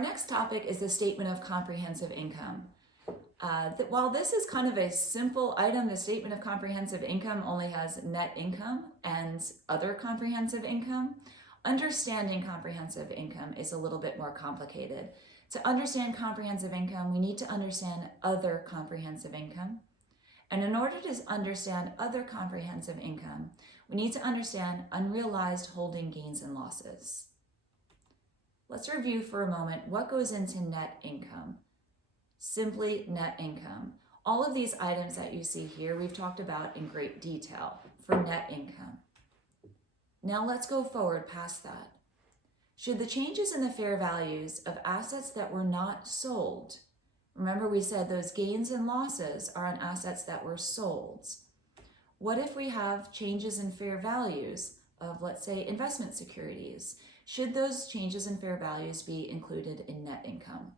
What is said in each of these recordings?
our next topic is the statement of comprehensive income. While this is kind of a simple item, the statement of comprehensive income only has net income and other comprehensive income. Understanding comprehensive income is a little bit more complicated. To understand comprehensive income, we need to understand other comprehensive income. And in order to understand other comprehensive income, we need to understand unrealized holding gains and losses. Let's review for a moment what goes into net income. Simply net income. All of these items that you see here, we've talked about in great detail for net income. Now let's go forward past that. Should the changes in the fair values of assets that were not sold, remember we said those gains and losses are on assets that were sold. What if we have changes in fair values of, let's say, investment securities? Should those changes in fair values be included in net income?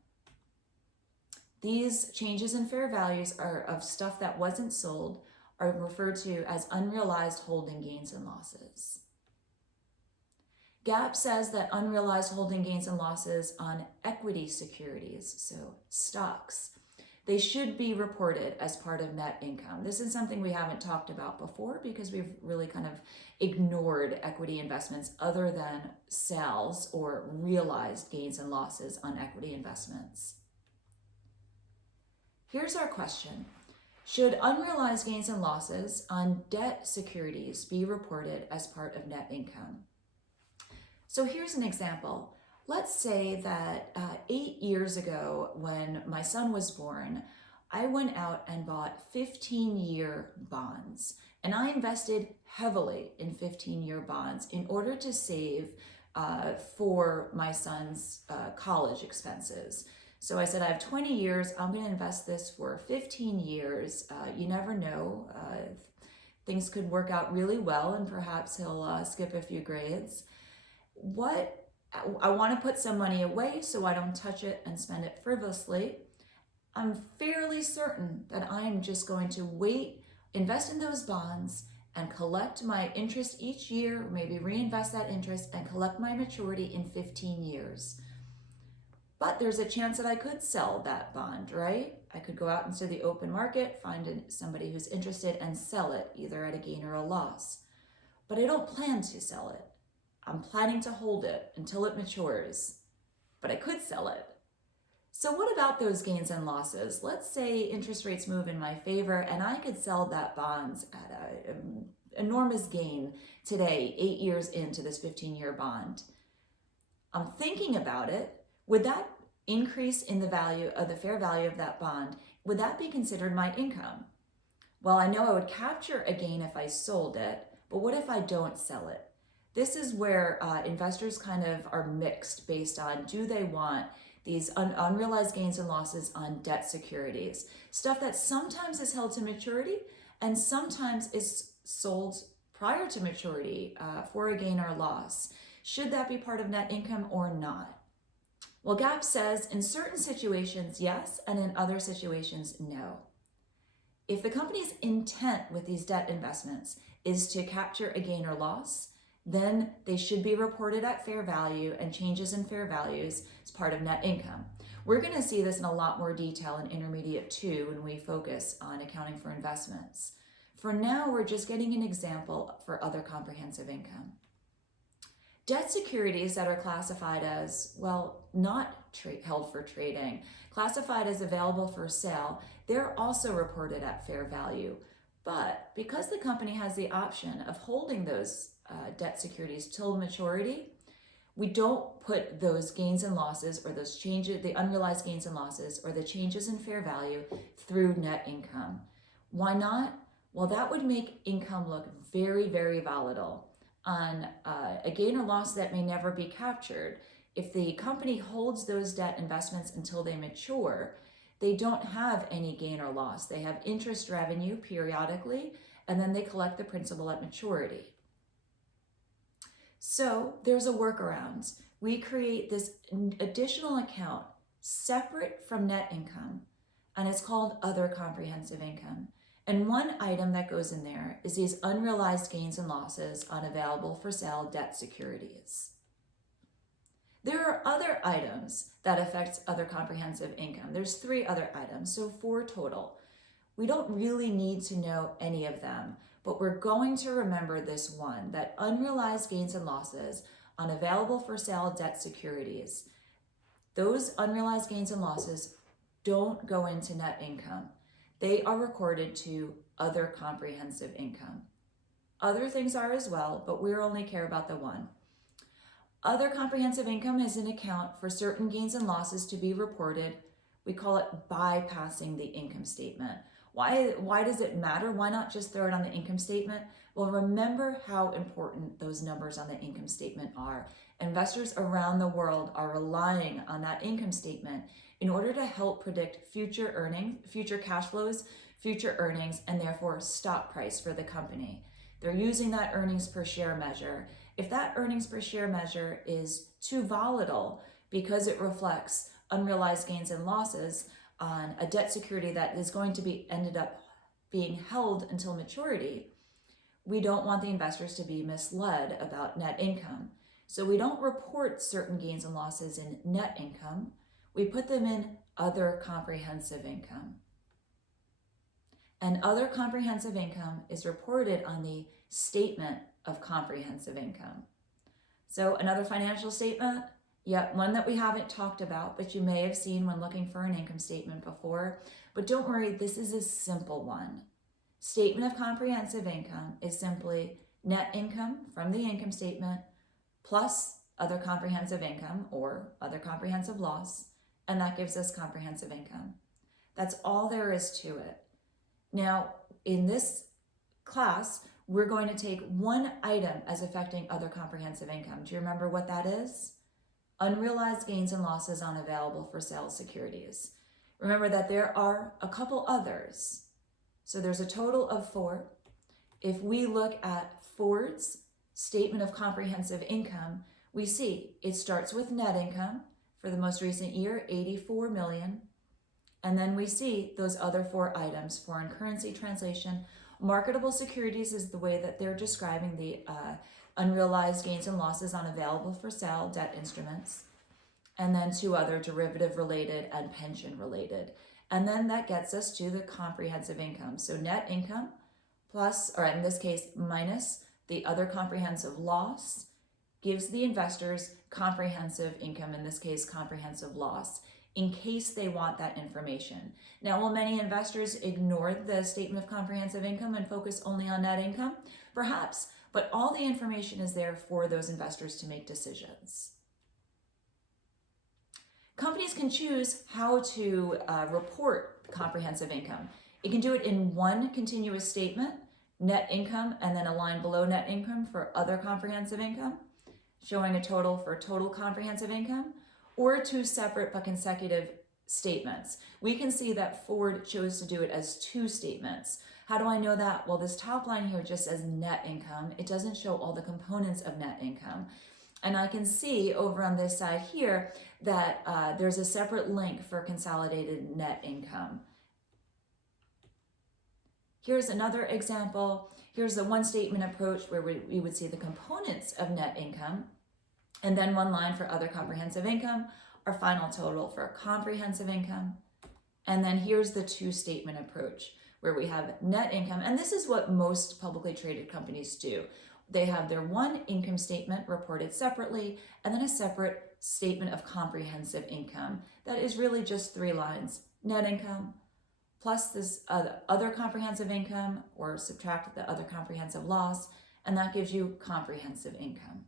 These changes in fair values are of stuff that wasn't sold, are referred to as unrealized holding gains and losses. GAAP says that unrealized holding gains and losses on equity securities, so stocks, they should be reported as part of net income. This is something we haven't talked about before because we've really kind of ignored equity investments other than sales or realized gains and losses on equity investments. Here's our question. Should unrealized gains and losses on debt securities be reported as part of net income? So here's an example. Let's say that 8 years ago when my son was born, I went out and bought 15-year bonds. And I invested heavily in 15-year bonds in order to save for my son's college expenses. So I said, I have 20 years, I'm going to invest this for 15 years. You never know, things could work out really well and perhaps he'll skip a few grades. I want to put some money away so I don't touch it and spend it frivolously. I'm fairly certain that I am just going to wait, invest in those bonds and collect my interest each year, maybe reinvest that interest and collect my maturity in 15 years. But there's a chance that I could sell that bond, right? I could go out into the open market, find somebody who's interested and sell it, either at a gain or a loss. But I don't plan to sell it. I'm planning to hold it until it matures, but I could sell it. So what about those gains and losses? Let's say interest rates move in my favor and I could sell that bonds at an enormous gain today, 8 years into this 15-year bond. I'm thinking about it. Would that increase in the value of the fair value of that bond, would that be considered my income? Well, I know I would capture a gain if I sold it, but what if I don't sell it? This is where investors kind of are mixed based on, do they want these unrealized gains and losses on debt securities, stuff that sometimes is held to maturity and sometimes is sold prior to maturity for a gain or loss. Should that be part of net income or not? Well, GAAP says in certain situations, yes, and in other situations, no. If the company's intent with these debt investments is to capture a gain or loss, then they should be reported at fair value and changes in fair values as part of net income. We're going to see this in a lot more detail in Intermediate 2 when we focus on accounting for investments. For now, we're just getting an example for other comprehensive income. Debt securities that are classified as, well, not held for trading, classified as available for sale, they're also reported at fair value. But because the company has the option of holding those debt securities till maturity, we don't put those gains and losses or those changes, the unrealized gains and losses or the changes in fair value through net income. Why not? Well, that would make income look very, very volatile on a gain or loss that may never be captured. If the company holds those debt investments until they mature, they don't have any gain or loss. They have interest revenue periodically, and then they collect the principal at maturity. So there's a workaround. We create this additional account separate from net income, and it's called other comprehensive income. And one item that goes in there is these unrealized gains and losses on available for sale debt securities. There are other items that affect other comprehensive income. There's 3 other items, so 4 total. We don't really need to know any of them, but we're going to remember this one, that unrealized gains and losses on available for sale debt securities. Those unrealized gains and losses don't go into net income. They are recorded to other comprehensive income. Other things are as well, but we only care about the one. Other comprehensive income is an account for certain gains and losses to be reported. We call it bypassing the income statement. Why does it matter? Why not just throw it on the income statement? Well, remember how important those numbers on the income statement are. Investors around the world are relying on that income statement in order to help predict future earnings, future cash flows, future earnings, and therefore stock price for the company. They're using that earnings per share measure. If that earnings per share measure is too volatile because it reflects unrealized gains and losses on a debt security that is going to be ended up being held until maturity, we don't want the investors to be misled about net income. So we don't report certain gains and losses in net income. We put them in other comprehensive income. And other comprehensive income is reported on the statement of comprehensive income. So another financial statement, yep, one that we haven't talked about, but you may have seen when looking for an income statement before. But don't worry, this is a simple one. Statement of comprehensive income is simply net income from the income statement plus other comprehensive income or other comprehensive loss, and that gives us comprehensive income. That's all there is to it. Now, in this class, we're going to take one item as affecting other comprehensive income. Do you remember what that is? Unrealized gains and losses on available for sale securities. Remember that there are a couple others. So there's a total of 4. If we look at Ford's statement of comprehensive income, we see it starts with net income for the most recent year, 84 million. And then we see those other 4 items: foreign currency translation, marketable securities is the way that they're describing the unrealized gains and losses on available for sale debt instruments, and then 2 other derivative related and pension related. And then that gets us to the comprehensive income. So net income plus, or in this case, minus the other comprehensive loss gives the investors comprehensive income, in this case, comprehensive loss, in case they want that information. Now, will many investors ignore the statement of comprehensive income and focus only on net income? Perhaps, but all the information is there for those investors to make decisions. Companies can choose how to report comprehensive income. It can do it in one continuous statement, net income, and then a line below net income for other comprehensive income, showing a total for total comprehensive income, or 2 separate but consecutive statements. We can see that Ford chose to do it as 2 statements. How do I know that? Well, this top line here just says net income. It doesn't show all the components of net income. And I can see over on this side here that there's a separate link for consolidated net income. Here's another example. Here's the one statement approach where we would see the components of net income, and then 1 line for other comprehensive income, our final total for comprehensive income. And then here's the 2 statement approach where we have net income. And this is what most publicly traded companies do. They have their one income statement reported separately, and then a separate statement of comprehensive income. That is really just 3 lines: net income plus this other comprehensive income, or subtract the other comprehensive loss, and that gives you comprehensive income.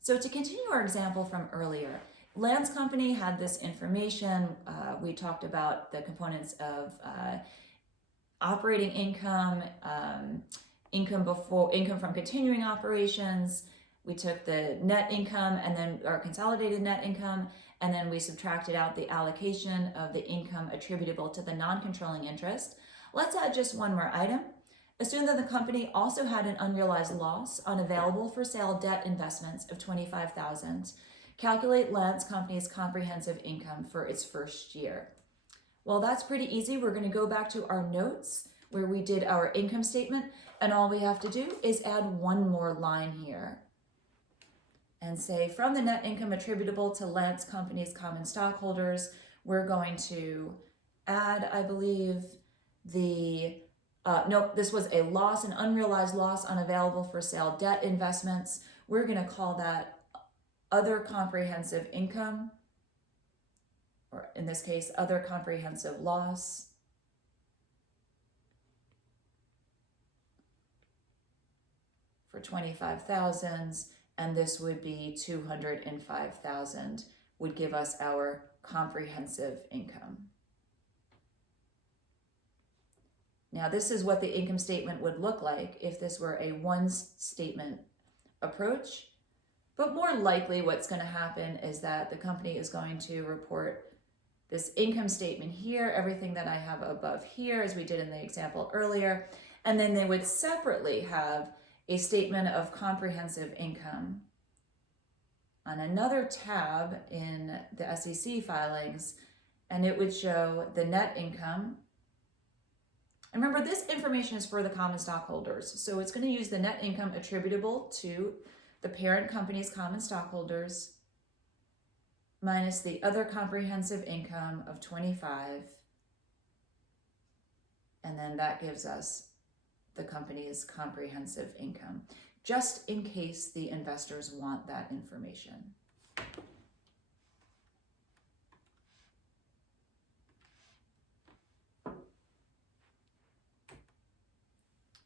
So to continue our example from earlier, Lance Company had this information. We talked about the components of operating income, income from continuing operations. We took the net income and then our consolidated net income, and then we subtracted out the allocation of the income attributable to the non-controlling interest. Let's add just one more item. Assume that the company also had an unrealized loss on available for sale debt investments of $25,000. Calculate Lance Company's comprehensive income for its first year. Well, that's pretty easy. We're going to go back to our notes where we did our income statement, and all we have to do is add one more line here. and say from the net income attributable to Lance Company's common stockholders, we're going to add, I believe, nope, this was a loss, an unrealized loss on available for sale debt investments. We're going to call that other comprehensive income, or in this case, other comprehensive loss. For 25,000, and this would be 205,000, would give us our comprehensive income. Now, this is what the income statement would look like if this were a one statement approach. But more likely what's going to happen is that the company is going to report this income statement here, everything that I have above here, as we did in the example earlier, and then they would separately have a statement of comprehensive income on another tab in the SEC filings, and it would show the net income. And remember, this information is for the common stockholders, so it's going to use the net income attributable to the parent company's common stockholders minus the other comprehensive income of 25, and then that gives us the company's comprehensive income, just in case the investors want that information.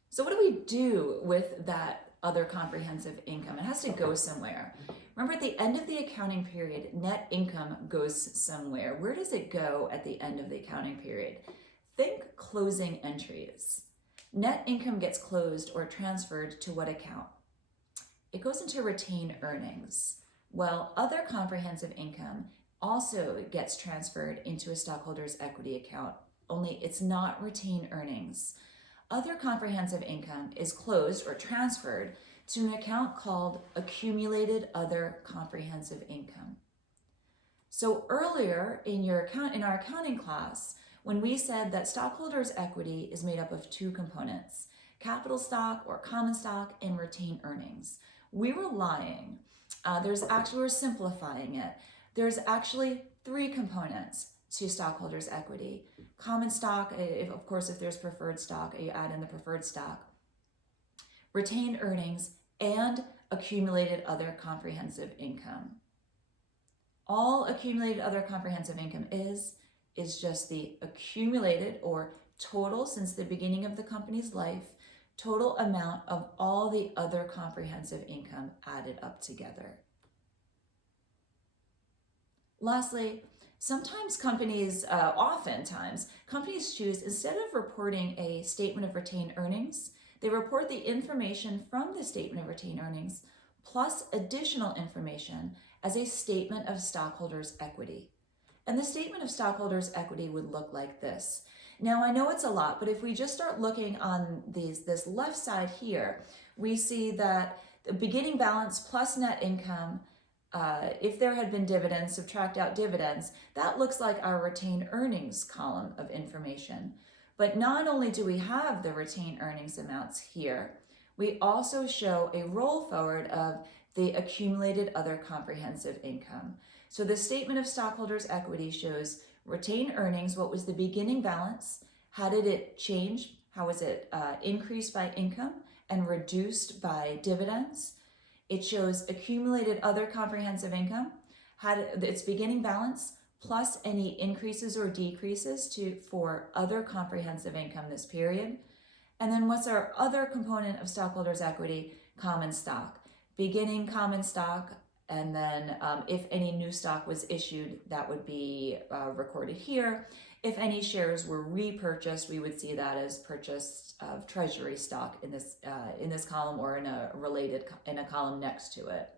So what do we do with that other comprehensive income? It has to go somewhere. Remember, at the end of the accounting period, net income goes somewhere. Where does it go at the end of the accounting period? Think closing entries. Net income gets closed or transferred to what account? It goes into retained earnings. Well, other comprehensive income also gets transferred into a stockholder's equity account, only it's not retained earnings. Other comprehensive income is closed or transferred to an account called accumulated other comprehensive income. So earlier in our accounting class, when we said that stockholders' equity is made up of two components, capital stock or common stock and retained earnings, we were lying. We're simplifying it. There's actually three components to stockholders' equity. Common stock, of course, if there's preferred stock, you add in the preferred stock. Retained earnings and accumulated other comprehensive income. All accumulated other comprehensive income is just the accumulated or total since the beginning of the company's life, total amount of all the other comprehensive income added up together. Lastly, oftentimes, companies choose, instead of reporting a statement of retained earnings, they report the information from the statement of retained earnings plus additional information as a statement of stockholders' equity. And the statement of stockholders' equity would look like this. Now, I know it's a lot, but if we just start looking on this left side here, we see that the beginning balance plus net income, if there had been dividends, subtract out dividends, that looks like our retained earnings column of information. But not only do we have the retained earnings amounts here, we also show a roll forward of the accumulated other comprehensive income. So the statement of stockholders' equity shows retained earnings, what was the beginning balance, how did it change, how was it increased by income and reduced by dividends. It shows accumulated other comprehensive income, its beginning balance, plus any increases or decreases for other comprehensive income this period. And then what's our other component of stockholders' equity? Common stock. Beginning common stock, and then if any new stock was issued, that would be recorded here. If any shares were repurchased, we would see that as purchase of treasury stock in this column or in a column next to it.